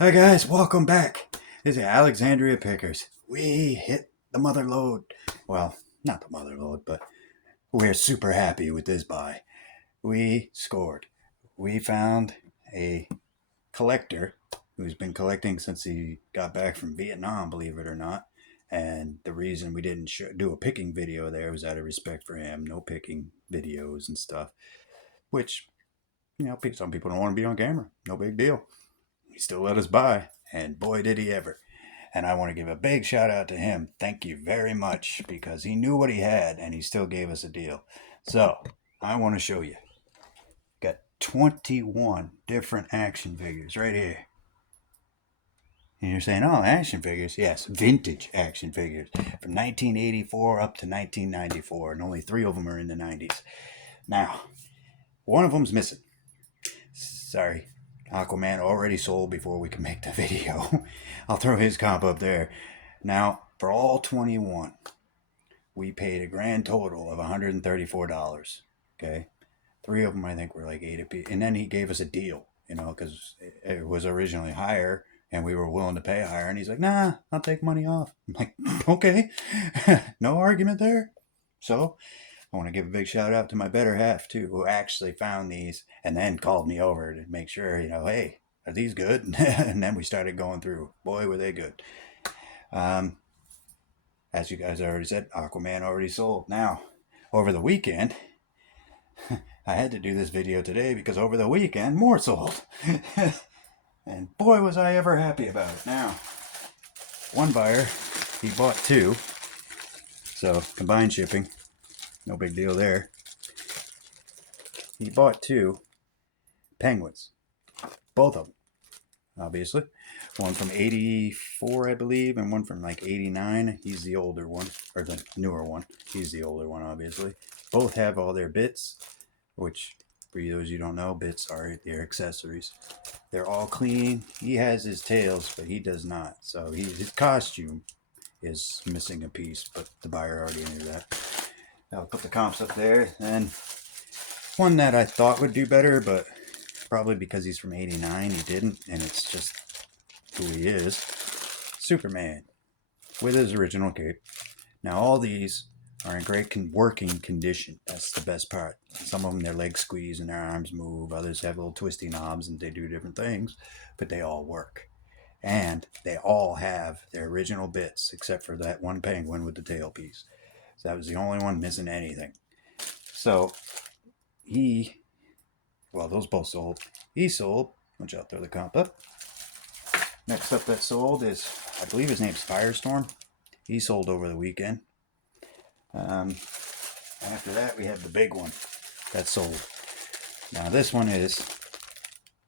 Hi guys, welcome back. This is Alexandria Pickers. We hit the mother lode. Well, not the mother lode, but we're super happy with this buy. We scored. We found a collector who's been collecting since he got back from Vietnam, believe it or not. And the reason we didn't do a picking video there was out of respect for him. No picking videos and stuff, which, some people don't want to be on camera. No big deal. He still let us buy, and boy, did he ever. And I want to give a big shout out to him. Thank you very much because he knew what he had and he still gave us a deal. So, I want to show you. Got 21 different action figures right here. And you're saying, oh, action figures? Yes, vintage action figures from 1984 up to 1994, and only three of them are in the 90s. Now, one of them's missing. Sorry, Aquaman already sold before we can make the video. I'll throw his comp up there. Now, for all 21, we paid a grand total of $134. Okay. Three of them, I think, were like 8 apiece. And then he gave us a deal, because it was originally higher and we were willing to pay higher. And he's like, nah, I'll take money off. I'm like, okay. No argument there. So I want to give a big shout out to my better half, too, who actually found these and then called me over to make sure, hey, are these good? And then we started going through. Boy, were they good. Um, as you guys already said, Aquaman already sold. Now, over the weekend, I had to do this video today because over the weekend, more sold. And boy, was I ever happy about it. Now, one buyer, he bought two. So, combined shipping. No big deal there. He bought two penguins. Both of them, obviously. One from 84, I believe, and one from like 89. He's the older one, or the newer one. He's the older one, obviously. Both have all their bits, which, for those you don't know, bits are their accessories. They're all clean. He has his tails, but he does not. So his costume is missing a piece, but the buyer already knew that. I'll put the comps up there. And one that I thought would do better, but probably because he's from 89, he didn't, and it's just who he is. Superman, with his original cape. Now, all these are in great working condition. That's the best part. Some of them, their legs squeeze and their arms move. Others have little twisty knobs and they do different things, but they all work. And they all have their original bits, except for that one penguin with the tail piece. So that was the only one missing anything. So those both sold. He sold, which I'll throw the comp up. Next up that sold is, I believe his name's Firestorm. He sold over the weekend. After that, we have the big one that sold. Now, this one is,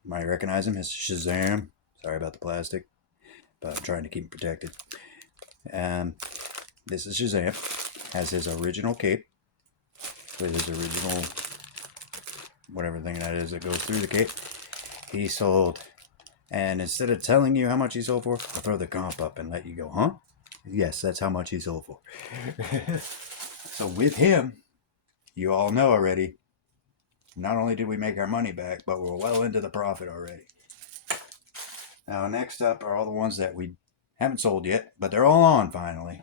you might recognize him as Shazam. Sorry about the plastic, but I'm trying to keep him protected. This is Shazam. Has his original cape with his original whatever thing that is that goes through the cape. He sold, and instead of telling you how much he sold for, I'll throw the comp up and let you go, huh? Yes, that's how much he sold for. So with him, you all know already, not only did we make our money back, but we're well into the profit already. Now, next up are all the ones that we haven't sold yet, but they're all on finally.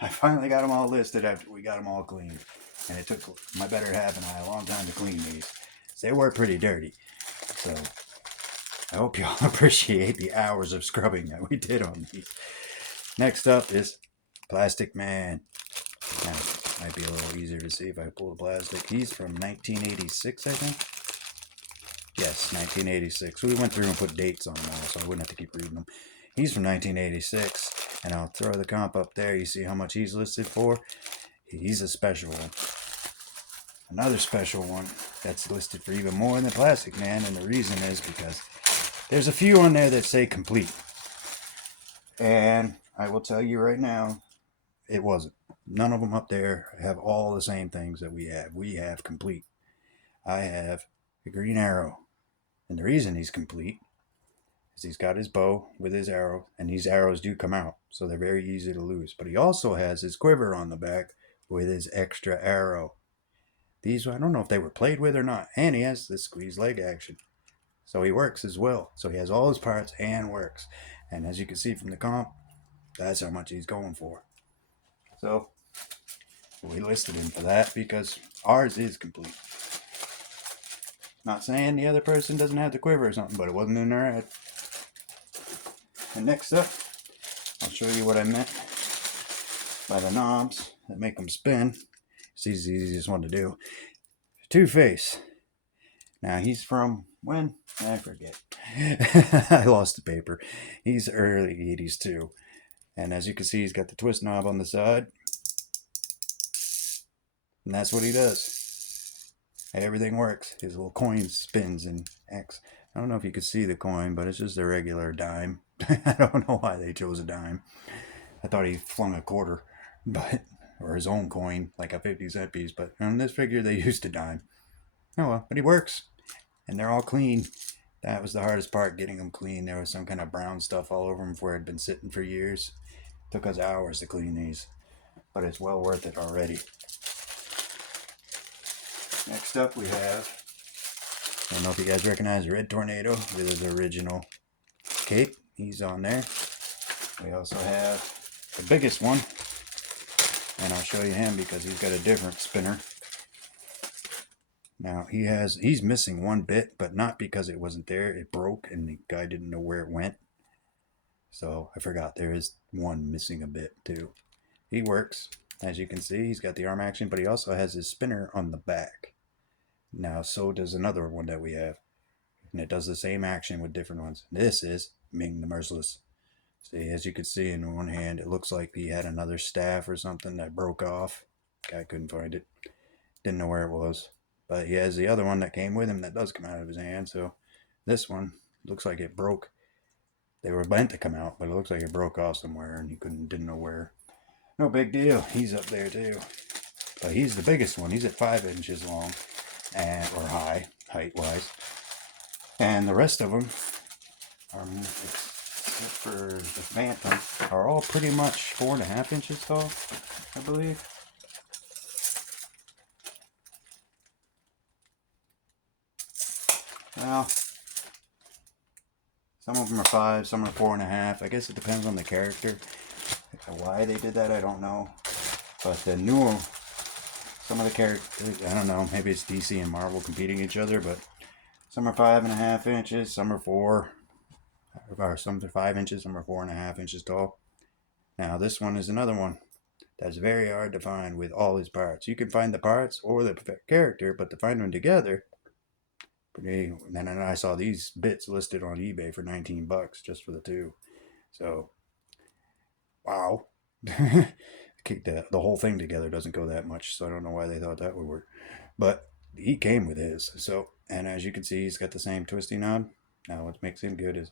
I finally got them all listed after we got them all cleaned. And it took my better half and I a long time to clean these. They were pretty dirty. So I hope y'all appreciate the hours of scrubbing that we did on these. Next up is Plastic Man. Now, might be a little easier to see if I pull the plastic. He's from 1986, I think. Yes, 1986. We went through and put dates on them all, so I wouldn't have to keep reading them. He's from 1986, and I'll throw the comp up there. You see how much he's listed for? He's a special one. Another special one that's listed for even more than Plastic Man, and the reason is because there's a few on there that say complete. And I will tell you right now, it wasn't. None of them up there have all the same things that we have. We have complete. I have the Green Arrow. And the reason he's complete is he's got his bow with his arrow, and these arrows do come out, so they're very easy to lose. But he also has his quiver on the back with his extra arrow. These, I don't know if they were played with or not. And he has the squeeze leg action. So he works as well. So he has all his parts and works. And as you can see from the comp, that's how much he's going for. So we listed him for that because ours is complete. Not saying the other person doesn't have the quiver or something, but it wasn't in their ad. And next up, I'll show you what I meant by the knobs that make them spin. It's the easiest one to do. Two-Face. Now he's from when? I forget. I lost the paper. He's early 80s too. And as you can see, he's got the twist knob on the side. And that's what he does. Everything works. His little coin spins and X. I don't know if you could see the coin, but it's just a regular dime. I don't know why they chose a dime. I thought he flung a quarter, or his own coin, like a 50-cent piece. But on this figure, they used a dime. Oh well, but he works. And they're all clean. That was the hardest part, getting them clean. There was some kind of brown stuff all over them where it had been sitting for years. It took us hours to clean these, but it's well worth it already. Next up we have, I don't know if you guys recognize Red Tornado with his original cape. He's on there. We also have the biggest one, and I'll show you him because he's got a different spinner. Now he's missing one bit, but not because it wasn't there. It broke and the guy didn't know where it went. So I forgot there is one missing a bit too. He works. As you can see, he's got the arm action, but he also has his spinner on the back. Now so does another one that we have. And it does the same action with different ones. This is Ming the Merciless. See, as you can see in one hand, it looks like he had another staff or something that broke off. Guy couldn't find it. Didn't know where it was. But he has the other one that came with him that does come out of his hand. So this one looks like it broke. They were meant to come out, but it looks like it broke off somewhere and he didn't know where. No big deal. He's up there too. But he's the biggest one. He's at 5 inches long, or high, height-wise. And the rest of them, except for the Phantom, are all pretty much 4.5 inches tall, I believe. Well, some of them are 5, some are 4.5. I guess it depends on the character. Why they did that, I don't know. But the new, some of the characters, I don't know, maybe it's DC and Marvel competing each other, but some are 5.5 inches, some are 4, or some are 5 inches, some are 4.5 inches tall. Now this one is another one that's very hard to find with all his parts. You can find the parts or the character, but to find them together, and then I saw these bits listed on eBay for 19 bucks just for the two. So, wow. The whole thing together doesn't go that much, so I don't know why they thought that would work. But he came with his. So, and as you can see, he's got the same twisty knob. Now what makes him good is,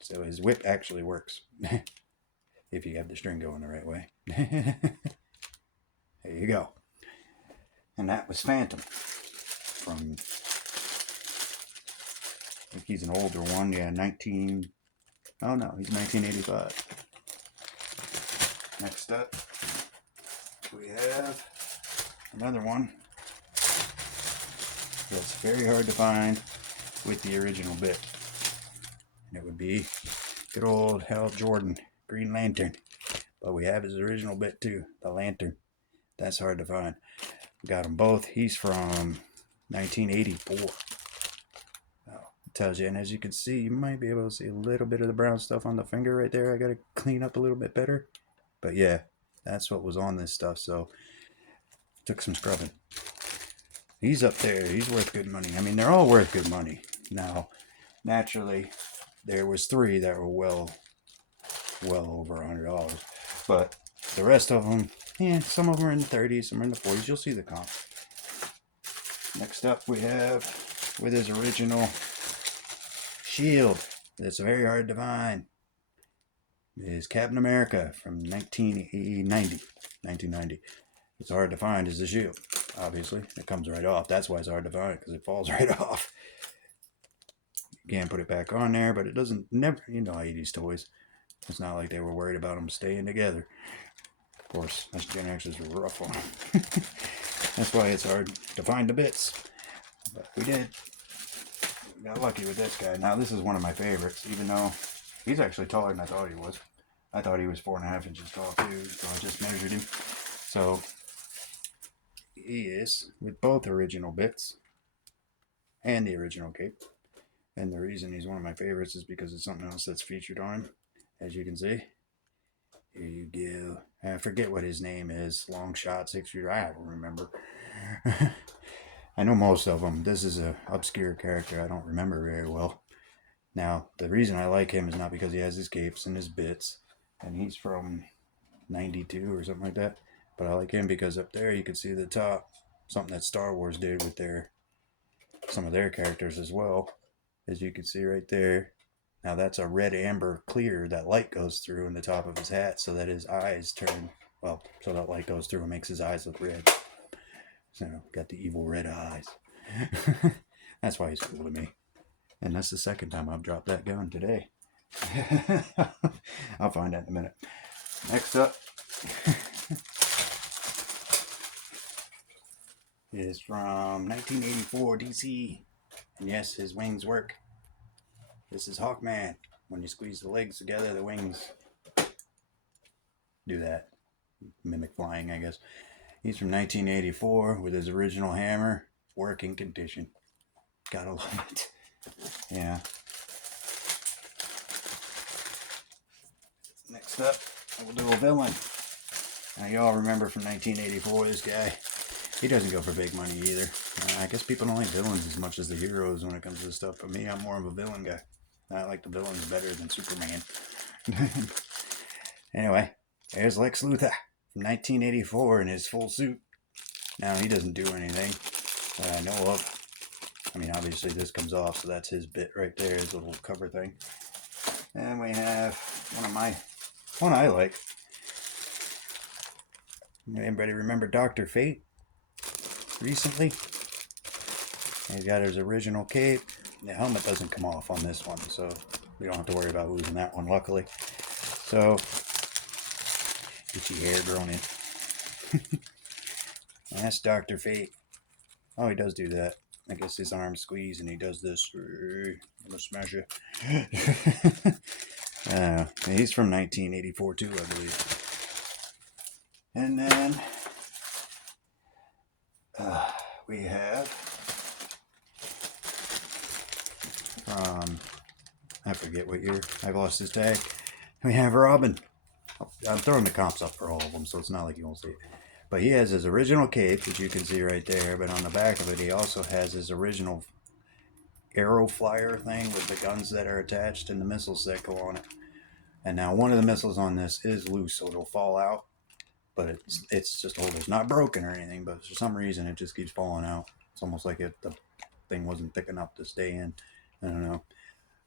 so his whip actually works. If you have the string going the right way. There you go. And that was Phantom. From, I think he's an older one, yeah, he's 1985. Next up, we have another one that's very hard to find with the original bit. And it would be good old Hal Jordan, Green Lantern. But we have his original bit too, the Lantern. That's hard to find. We got them both. He's from 1984. It tells you, and as you can see, you might be able to see a little bit of the brown stuff on the finger right there. I got to clean up a little bit better. But yeah, that's what was on this stuff, so took some scrubbing. He's up there. He's worth good money. I mean, they're all worth good money. Now, naturally, there was 3 that were well over $100. But the rest of them, yeah, some of them are in the 30s, some are in the 40s. You'll see the comp. Next up, we have, with his original shield, that's very hard to find, is Captain America from 1990. It's hard to find is the shield, obviously. It comes right off. That's why it's hard to find, because it falls right off. You can't put it back on there, but it doesn't, never, you know, 80s toys. It's not like they were worried about them staying together. Of course, us Gen X's were rough on them. That's why it's hard to find the bits. But we did. got lucky with this guy. Now, this is one of my favorites, even though he's actually taller than I thought he was. I thought he was 4.5 inches tall, too, so I just measured him. So, he is, with both original bits and the original cape. And the reason he's one of my favorites is because it's something else that's featured on him, as you can see. Here you go. I forget what his name is. Long shot, 6 feet. I don't remember. I know most of them. This is an obscure character I don't remember very well. Now, the reason I like him is not because he has his capes and his bits, and he's from 92 or something like that, but I like him because up there you can see the top, something that Star Wars did with some of their characters as well, as you can see right there. Now that's a red amber clear that light goes through in the top of his hat so that his eyes turn, well, so that light goes through and makes his eyes look red. So, got the evil red eyes. That's why he's cool to me. And that's the second time I've dropped that gun today. I'll find out in a minute. Next up is from 1984 DC. And yes, his wings work. This is Hawkman. When you squeeze the legs together, the wings do that. Mimic flying, I guess. He's from 1984 with his original hammer, working condition. Gotta love it. Yeah. Next up, we'll do a villain. Now, y'all remember from 1984, this guy, he doesn't go for big money either. I guess people don't like villains as much as the heroes when it comes to this stuff. But me, I'm more of a villain guy. I like the villains better than Superman. Anyway, there's Lex Luthor from 1984 in his full suit. Now, he doesn't do anything that I know of. I mean, obviously this comes off, so that's his bit right there, his little cover thing. And we have one I like. Anybody remember Dr. Fate? Recently? He's got his original cape. The helmet doesn't come off on this one, so we don't have to worry about losing that one, luckily. So, get your hair grown in. That's Dr. Fate. Oh, he does do that. I guess his arms squeeze and he does this. I'm gonna smash it. He's from 1984 too, I believe. And then we have I forget what year. I've lost his tag. We have Robin. I'm throwing the comps up for all of them, so it's not like you won't see it. But he has his original cape, which you can see right there. But on the back of it, he also has his original arrow flyer thing with the guns that are attached and the missiles that go on it. And now one of the missiles on this is loose, so it'll fall out. But it's just old. It's not broken or anything, but for some reason it just keeps falling out. It's almost like the thing wasn't thick enough to stay in. I don't know.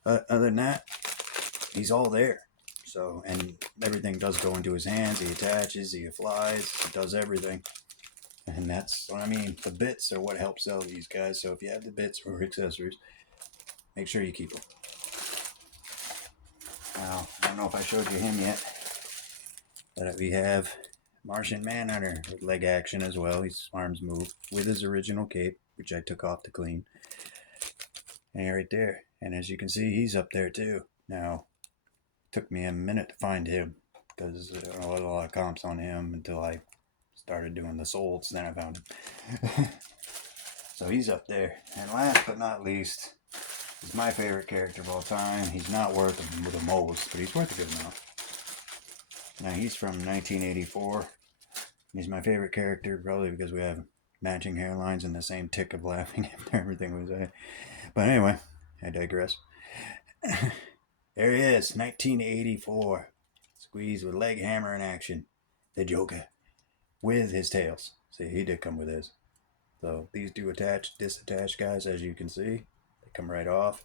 Other than that, he's all there. So, and everything does go into his hands. He attaches, he flies, he does everything. And that's what I mean. The bits are what help sell these guys. So if you have the bits or accessories, make sure you keep them. Now, I don't know if I showed you him yet, but we have Martian Manhunter with leg action as well. His arms move with his original cape, which I took off to clean. And right there. And as you can see, he's up there too. Now, it took me a minute to find him because there was a lot of comps on him until I started doing the solds. Then I found him. So he's up there. And last but not least, is my favorite character of all time. He's not worth the most, but he's worth a good amount. Now, he's from 1984. He's my favorite character, probably because we have matching hairlines and the same tick of laughing after everything we say. But anyway, I digress. There he is, 1984. Squeeze with leg hammer in action. The Joker. With his tails. See, he did come with his. So these do attach, disattach guys, as you can see. They come right off.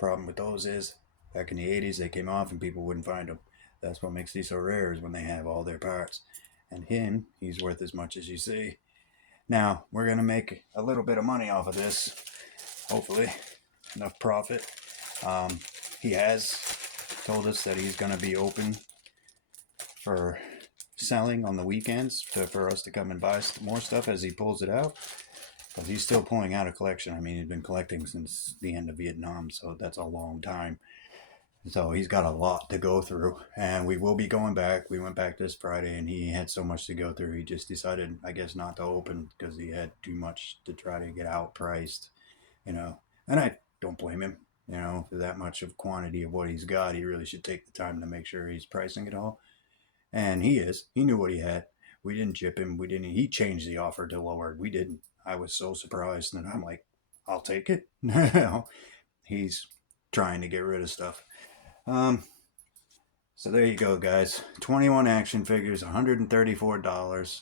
Problem with those is, back in the 80s, they came off and people wouldn't find them. That's what makes these so rare, is when they have all their parts. And him, he's worth as much as you see. Now, we're going to make a little bit of money off of this. Hopefully, enough profit. He has told us that he's going to be open for selling on the weekends for us to come and buy more stuff as he pulls it out. because he's still pulling out a collection. I mean, he's been collecting since the end of Vietnam, so that's a long time. So he's got a lot to go through, and we will be going back. We went back this Friday, and he had so much to go through. He just decided, I guess, not to open because he had too much to try to get outpriced, you know. And I don't blame him, you know, for that much of quantity of what he's got. He really should take the time to make sure he's pricing it all. And he is. He knew what he had. We didn't chip him. We didn't. He changed the offer to lower. We didn't. I was so surprised, and I'm like, I'll take it. He's trying to get rid of stuff. Um, so there you go, guys. 21 action figures, $134,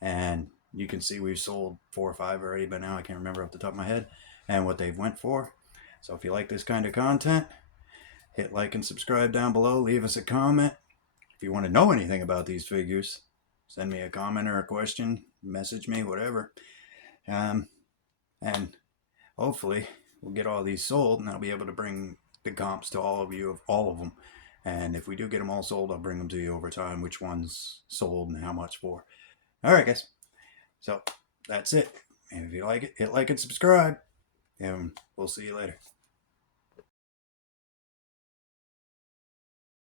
and you can see we've sold 4 or 5 already by now. I can't remember off the top of my head, and what they've went for. So if you like this kind of content, hit like and subscribe down below. Leave us a comment. If you want to know anything about these figures, send me a comment or a question, message me, whatever. And hopefully we'll get all these sold, and I'll be able to bring the comps to all of you of all of them. And if we do get them all sold, I'll bring them to you over time, which ones sold and how much for. All right, guys. So that's it. And if you like it, hit like and subscribe. And we'll see you later.